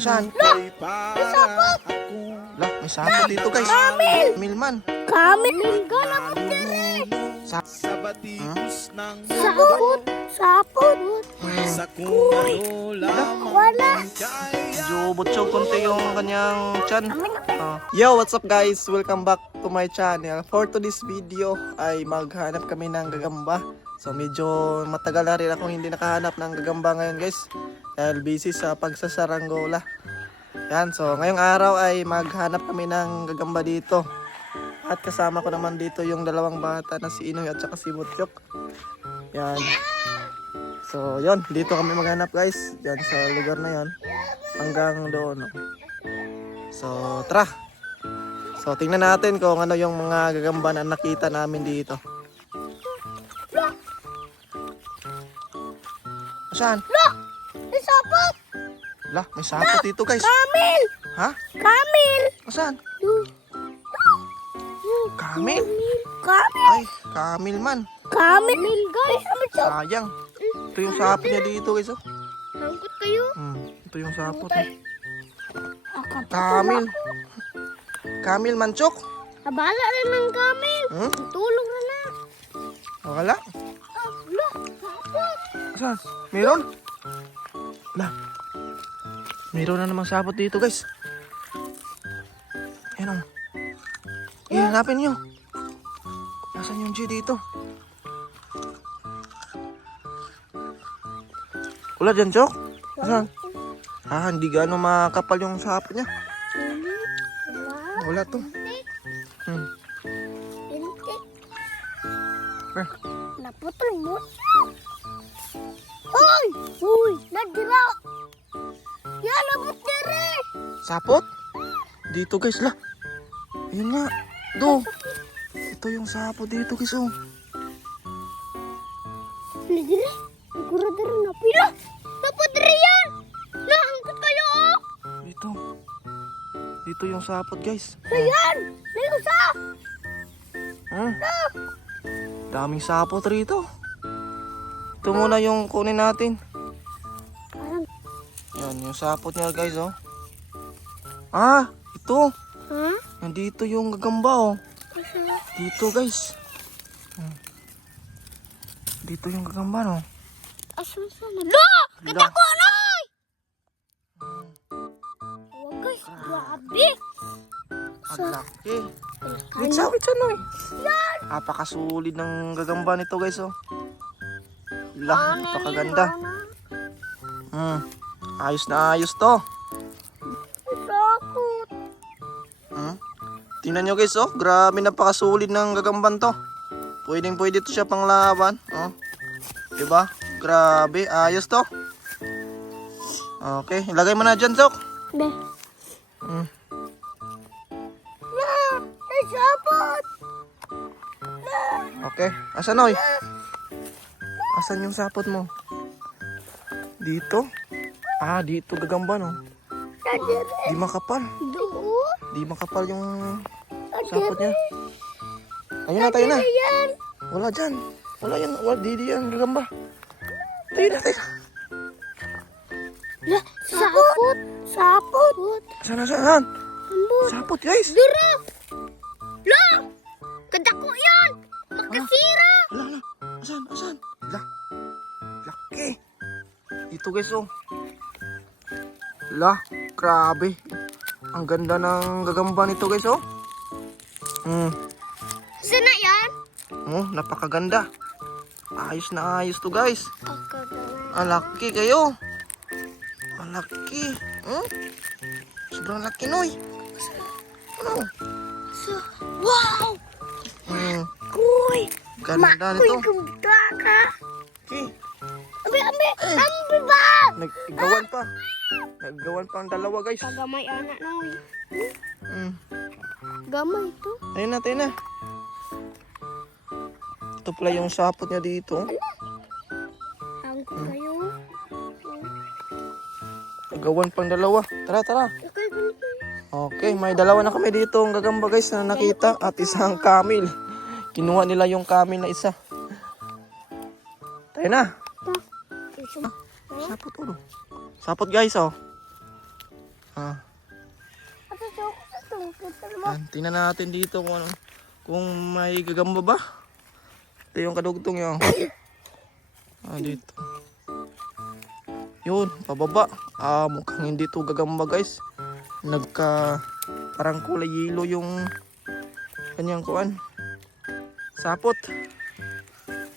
Saan? May sapot! Lah, may sapot dito guys. Kamil! Milman. Kamil! Linggo na mo dire! Sa batikos ng Sapot! Sapot! sa kung ano lamang Wala! Medyo butsyog konti yung kanyang chan. Yo, what's up guys? Welcome back to my channel. For today's video ay maghanap kami ng gagamba. So medyo matagal na rin ako hindi nakahanap ng gagamba ngayon guys. Dahil busy sa pagsasaranggola. Yan, so ngayong araw ay maghanap kami ng gagamba dito. At kasama ko naman dito yung dalawang bata na si Inoy at saka si Butchok. Yan. So yon, dito kami maghanap guys. Yan sa lugar na yon. Hanggang doon. So tara. So tingnan natin kung ano yung mga gagamba na nakita namin dito. Saan? Look! May sapot! Lah, may sapot dito guys. Kamil! Ha? Kamil! Saan? Kamil? Kamil! Ay, Kamil man. Kamil! Guys, Sayang. Ito yung sapot niya dito guys. Oh. Hangkot kayo. Ito yung sapot. Eh. Kamil. Kamil Manchok. Abala rin ng Kamil. Tulong na na. Wala. Look! Sapot! Saan? Meron? Lah. Meron na namang sapot dito guys. Yan o. Ihanapin nyo. Nasaan yung G dito? Wala dyan, Chok? Saan? Ah, hindi gaano makapal yung sapot niya. Wala to. Lintik. Eh, Naputol mo. Hoy! Hoy! Nadira! Yan, nabot dire! sapot? Dito guys, lah. Ayun nga. Do. Ito yung sapot dito guys, oh. Nadira? Nagkura dire na pila. Napot dire yan! Nahangkot kayo, oh! Dito. Dito yung sapot guys. Ayan! Nayusa! Daming sapot rito. Ito muna yung kunin natin. Parang, Yan, yung sapot niya guys, oh. Ah, ito. ha? Nandito yung gagamba, oh. Dito guys. Dito yung gagamba, no. Asan sana? Lo! Kita Lah. ko, Noy! Oh, guys, grabe! Ang laki. Wait sa no, eh. Napakasulit ng gagamba nito guys, oh. Lah, napakaganda. Ayos na ayos to. Sakot! Tingnan nyo guys, oh. Grabe, napakasulit ng gagamban to. Pwedeng pwede to siya pang laban, oh. Diba? Grabe, ayos to. Okay, ilagay mo na dyan, Sok. Be. Ay, sapot! Okay, asan, Noy? Asan yung sapot mo? Dito? Ah, dito gagamba, no? Nadire! Di makapal. Doon! Di makapal yung sapot niya. Ayun na, tayo na. Ayan! Wala dyan. Wala yan. Wala, di yan gagamba. Tayo na, tayo na. La, sapot! Sapot! Saan, saan, saan? Ano? Sapot, guys. Dira! La! Kadako yan! Makasira! Wala, wala. Asan, asan? La. Laki. Dito, guys, oh. La, grabe. Ang ganda ng gagamba nito, guys, oh. Saan na yan? Oh, napakaganda. Ayos na ayos to, guys. Akagawin. Ang laki kayo. Ang laki. Sobrang laki, Noy. Ano? Wow! Kuy! Ganda nito. kumita ka! Okay. Ambi! Ambi ba? Nag-igawan pa. Nag-igawan pa ang dalawa, guys. Kagamay anak na uy. Mm. Gamay to. Ayun na, tayo na. Ito pala yung sapot niya dito. Ang kayo. Nagawan pang dalawa. Tara, tara. Okay, ganito. Okay, may dalawa na kami dito ang gagamba guys na nakita at isang kamil. Kinuha nila yung kamil na isa. Tayo na. Sapot ulo. Sapot guys, oh. Ah, Ate, so ako sa tungkol mo. yan. Tingnan natin dito kung ano. Kung may gagamba ba. Ito yung kadugtong yun. Ah, dito. Yun, pababa. Ah, mukhang hindi to gagamba guys. Parang kulay yelo yung kanyang kuan. Sapot.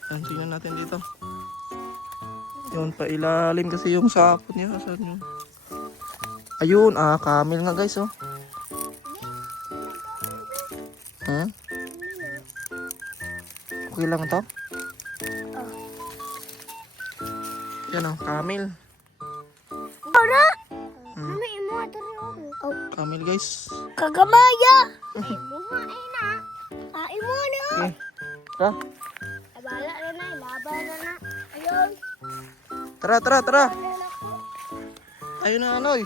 Yan, tingnan natin dito. Yun, pailalim kasi yung sapot niya. Saan yun? Ayun, camel nga guys, oh. Hmm? Okay lang to? Yan, oh, camel. Para? Hmm. Ano imo ato rin? Oh, Camel guys. kagamaya. Imo ay na. Imo na. Okay. Tara, Abala na na, laban na na. Ayun. tara, tara, tara. Ano na ko? Ayun na, Anoy.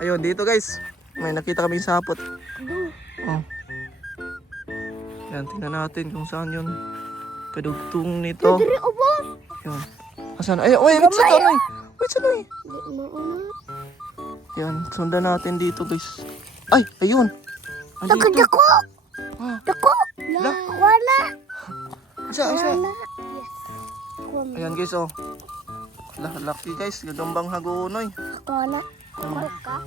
Ayun, dito guys. May nakita kaming sapot. Oh. Yan, tingnan natin kung saan yun. Kadugtong nito. Diri ubos. Yun. Asan? Ay, wait sa Anoy. Wait sa Anoy. Di mo una. Yan, sundan natin dito guys. Ay, ayun. Dako Andito. dako. Ah, Dako. La. Wala. asa, asa. Wala. Yes. Wala. Ayan guys, oh. Laki guys, gagambang hagonoy. Wala. Hmm. Ka.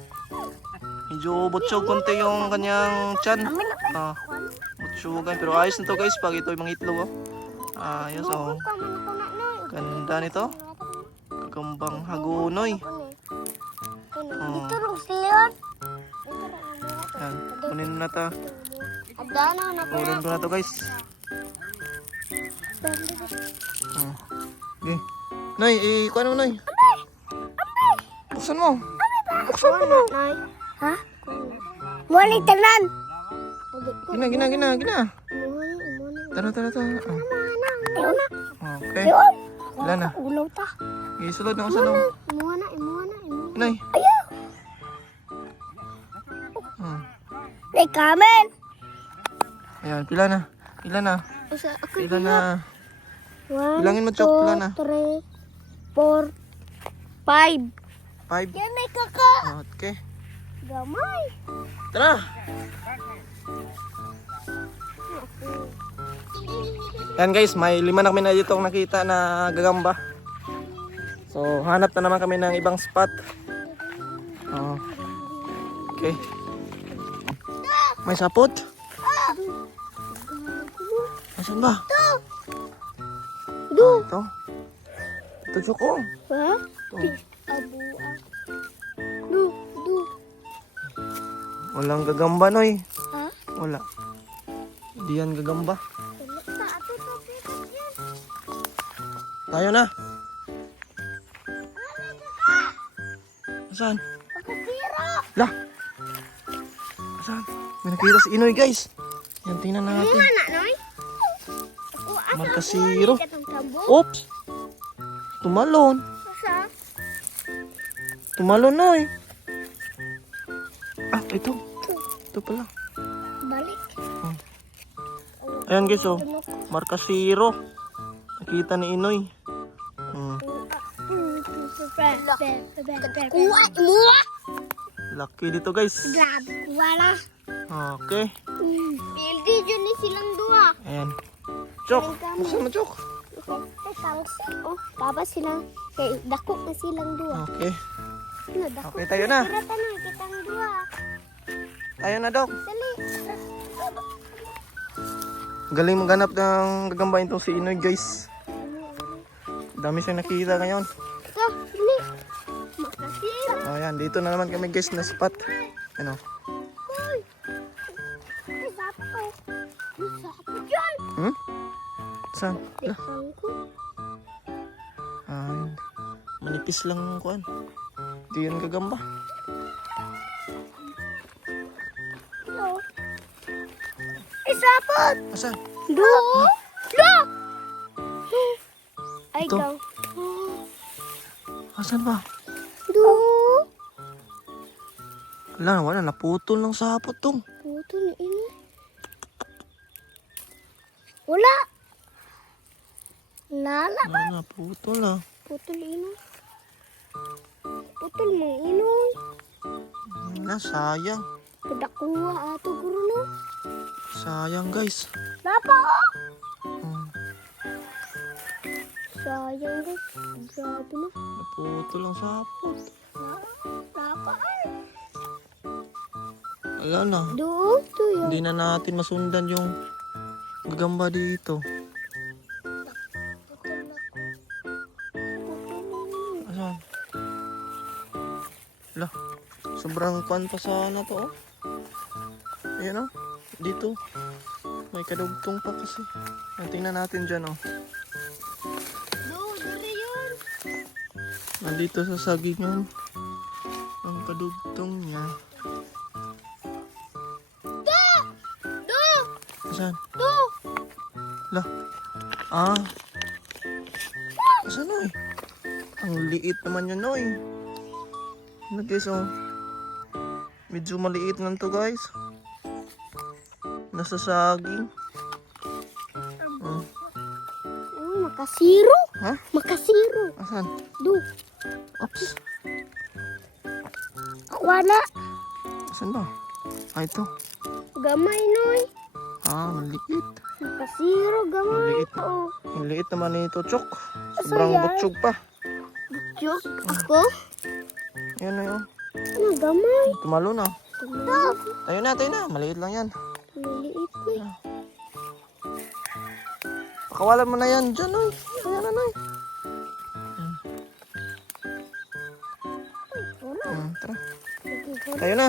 Medyo butsyog konti yung kanyang tiyan. Amin na. Ah, butsyugan. Pero ayos na to guys pag ito yung mga itlog, oh. Ayos, oh. Ganda nito. Gagambang hagonoy. Dito rin sila yun. Yan, kunin na ta. Adana na ko Kunin ko na to guys. Oh. Okay. Noy, kuha mo Noy. Buksan mo. Buksan mo na. Ha? Muli tanan. Gina. Tara. Oh. Okay. Wala na. Ulaw ta. Isulod na ko sa nung. Imuha na. Noy. Ayaw. Hmm. May kamen. Ayan, pila na. Pila na. 1, Bilangin mo, Chok, pila na. 2, 3, 4, 5. 5. Yan ay kaka. Okay. Gamay. Tara. Yan guys, may 5 na kami na dito nakita na gagamba. So, hanap na naman kami ng ibang spot. Oh. Okay. May sapot? Asan ba? Du. Ito. Ito, Choko. Ha? Ito. Abua. Du. Walang gagamba, Noy. Ha? Wala. Hindi yan gagamba. Sa ato to yan. Tayo na. Asan? Pagkasira. Lah! Asan? May nakita si Inoy, guys. Yan, tingnan natin. Mana, Noy? Markasiro. Katong tambo. Oops! Tumalon. Sa? Tumalon, Noy. Ah, ito. Ito pala. Balik. Ayan, guys, oh. Markasiro. Nakita ni Inoy. Kuha mo. Lucky dito, guys. Grabe. Wala. Okay. Hindi dyan ni silang dua. Ayan. Chok, buksan mo, Chok. Oh, tapos silang, kay dako na silang dua. Okay. Ano, dako. Okay, tayo na. Tara tanong, kitang dua. Tayo na, Dok. Dali. Galing maghanap ng gagambain tong si Inoy, guys. Dami siyang nakita ngayon. Ito, dali. Makasira. Ayan, dito na naman kami, guys, na spot. Ano? Hoy. May sapo. May sapo dyan. Hmm? Saan? Lah. Sangko. Ah, manipis lang ang kuan. Di yan gagamba. Ito. May sapot. Asan? Do. Do. Ay, Ito. ikaw. Asan ba? Do. Wala, naputol ng sapot tong. Puto ni ini. Wala. Lala. Ano na, putol ah. Putol inoy. Putol mong inoy. Na, sayang. Kadakuha ato guro no. Sayang guys. Napa oh. Hmm, Sayang guys. Grabe na. naputol ang sapot. Napa Wala na. doon to yun. Hindi na natin masundan yung gagamba dito. Asan? Ala, sobrang kwan pa sana to oh. Ayan oh, dito. May kadugtong pa kasi. Tingnan natin dyan oh. Doon, dali yun. Nandito sa sagingan. Ang kadugtong niya. Asan? Ala. Ah. Asan oy? Ang liit naman yan oy. Ano guys oh. Medyo maliit lang to guys. Nasa saging. Makasiro. Ha? Makasiro. Asan? Do. Oops. Wala. Asan ba? Ah, ito. Gamay noy. Ah, maliit. Makasiro gamay. Maliit. Oo. Ang liit naman nito, Chok. Sobrang yan? butsyog pa. Joke ako. Yan na yun. Ano gamay? Tumalo na. Ito. Tayo na. Maliit lang yan. Maliit na. Pakawalan mo na yan dyan, oy. Ayan na, oy. Wala. Tara. Tayo na.